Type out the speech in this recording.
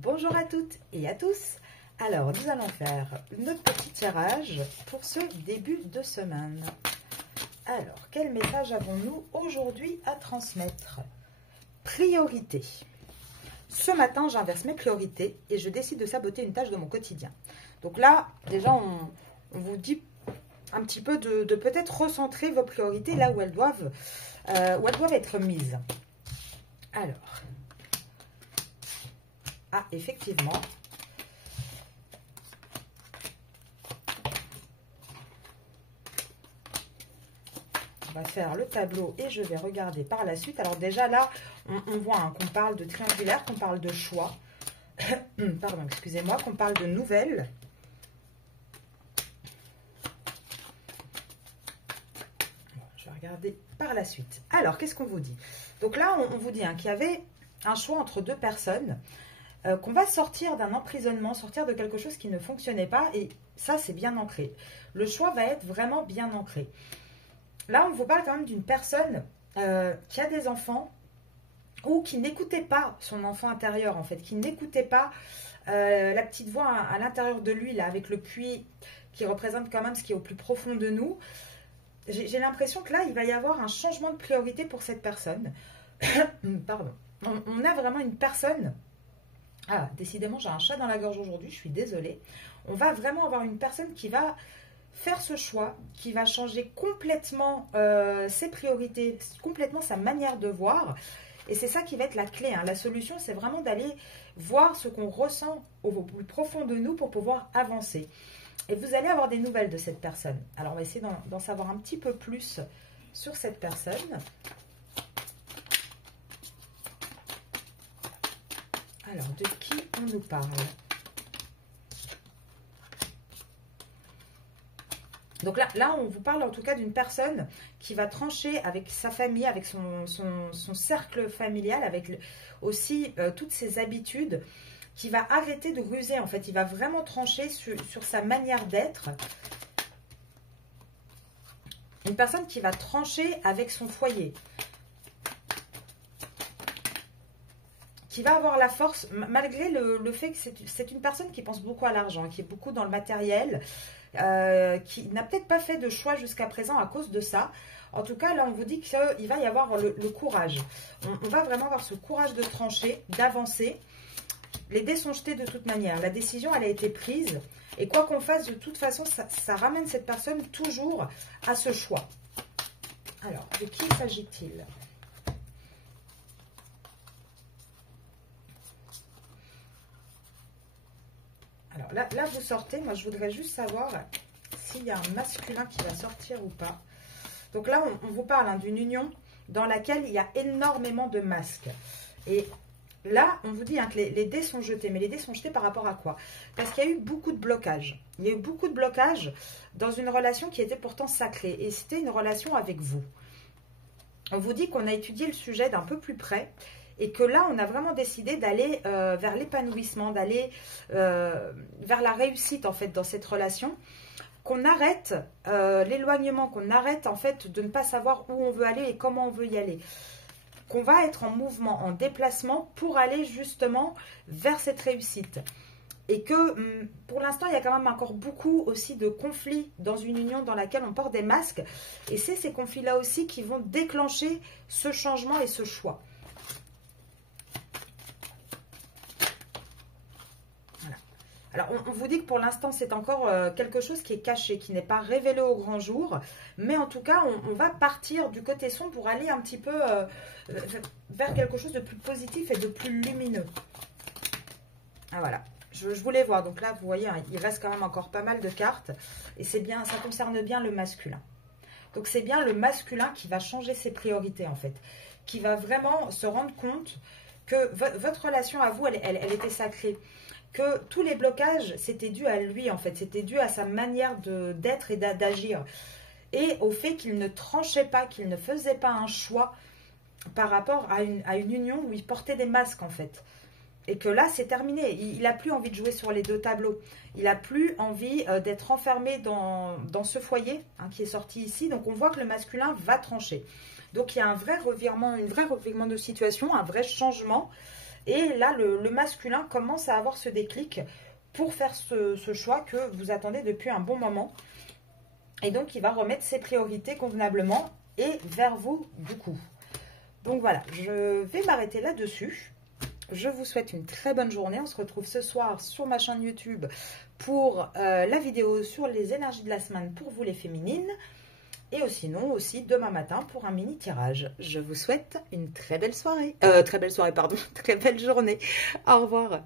Bonjour à toutes et à tous. Alors, nous allons faire notre petit tirage pour ce début de semaine. Alors, quel message avons-nous aujourd'hui à transmettre? Priorité. Ce matin, j'inverse mes priorités et je décide de saboter une tâche de mon quotidien. Donc là, déjà, on vous dit un petit peu de peut-être recentrer vos priorités là où elles doivent être mises. Alors... Ah, effectivement. On va faire le tableau et je vais regarder par la suite. Alors déjà là, on voit qu'on parle de triangulaire, qu'on parle de choix. Pardon, excusez-moi, qu'on parle de nouvelles. Je vais regarder par la suite. Alors, qu'est-ce qu'on vous dit? Donc là, on vous dit qu'il y avait un choix entre deux personnes. Qu'on va sortir d'un emprisonnement, sortir de quelque chose qui ne fonctionnait pas, et ça, c'est bien ancré. Le choix va être vraiment bien ancré. Là, on vous parle quand même d'une personne qui a des enfants ou qui n'écoutait pas son enfant intérieur, en fait, qui n'écoutait pas la petite voix à l'intérieur de lui, là, avec le puits qui représente quand même ce qui est au plus profond de nous. J'ai l'impression que là, il va y avoir un changement de priorité pour cette personne. Pardon. On a vraiment une personne... Ah, décidément, j'ai un chat dans la gorge aujourd'hui, je suis désolée. On va vraiment avoir une personne qui va faire ce choix, qui va changer complètement ses priorités, complètement sa manière de voir. Et c'est ça qui va être la clé. La solution, c'est vraiment d'aller voir ce qu'on ressent au plus profond de nous pour pouvoir avancer. Et vous allez avoir des nouvelles de cette personne. Alors, on va essayer d'en savoir un petit peu plus sur cette personne. Alors, de qui on nous parle? Donc là, on vous parle en tout cas d'une personne qui va trancher avec sa famille, avec son cercle familial, avec aussi toutes ses habitudes, qui va arrêter de ruser en fait. Il va vraiment trancher sur sa manière d'être. Une personne qui va trancher avec son foyer. Qui va avoir la force, malgré le fait que c'est une personne qui pense beaucoup à l'argent, qui est beaucoup dans le matériel, qui n'a peut-être pas fait de choix jusqu'à présent à cause de ça. En tout cas, là, on vous dit qu'il va y avoir le courage. On va vraiment avoir ce courage de trancher, d'avancer. Les dés sont jetés de toute manière. La décision, elle a été prise. Et quoi qu'on fasse, de toute façon, ça ramène cette personne toujours à ce choix. Alors, de qui s'agit-il ? Alors là, vous sortez. Moi, je voudrais juste savoir s'il y a un masculin qui va sortir ou pas. Donc là, on vous parle d'une union dans laquelle il y a énormément de masques. Et là, on vous dit que les dés sont jetés. Mais les dés sont jetés par rapport à quoi? Parce qu'il y a eu beaucoup de blocages. Il y a eu beaucoup de blocages dans une relation qui était pourtant sacrée. Et c'était une relation avec vous. On vous dit qu'on a étudié le sujet d'un peu plus près. Et que là, on a vraiment décidé d'aller vers l'épanouissement, d'aller vers la réussite, en fait, dans cette relation. Qu'on arrête l'éloignement, qu'on arrête, en fait, de ne pas savoir où on veut aller et comment on veut y aller. Qu'on va être en mouvement, en déplacement pour aller justement vers cette réussite. Et que, pour l'instant, il y a quand même encore beaucoup aussi de conflits dans une union dans laquelle on porte des masques. Et c'est ces conflits-là aussi qui vont déclencher ce changement et ce choix. Alors, on vous dit que pour l'instant, c'est encore quelque chose qui est caché, qui n'est pas révélé au grand jour. Mais en tout cas, on va partir du côté sombre pour aller un petit peu vers quelque chose de plus positif et de plus lumineux. Ah voilà, je voulais voir. Donc là, vous voyez, il reste quand même encore pas mal de cartes. Et c'est bien, ça concerne bien le masculin. Donc c'est bien le masculin qui va changer ses priorités en fait. Qui va vraiment se rendre compte que votre relation à vous, elle était sacrée. Que tous les blocages, c'était dû à lui, en fait. C'était dû à sa manière d'être et d'agir. Et au fait qu'il ne tranchait pas, qu'il ne faisait pas un choix par rapport à une union où il portait des masques, en fait. Et que là, c'est terminé. Il n'a plus envie de jouer sur les deux tableaux. Il n'a plus envie d'être enfermé dans ce foyer qui est sorti ici. Donc, on voit que le masculin va trancher. Donc, il y a un vrai revirement, une vraie revirement de situation, un vrai changement. Et là, le masculin commence à avoir ce déclic pour faire ce choix que vous attendez depuis un bon moment. Et donc, il va remettre ses priorités convenablement et vers vous du coup. Donc voilà, je vais m'arrêter là-dessus. Je vous souhaite une très bonne journée. On se retrouve ce soir sur ma chaîne YouTube pour la vidéo sur les énergies de la semaine pour vous les féminines. Et sinon aussi demain matin pour un mini tirage. Je vous souhaite une très belle soirée. Très belle soirée, pardon. Très belle journée. Au revoir.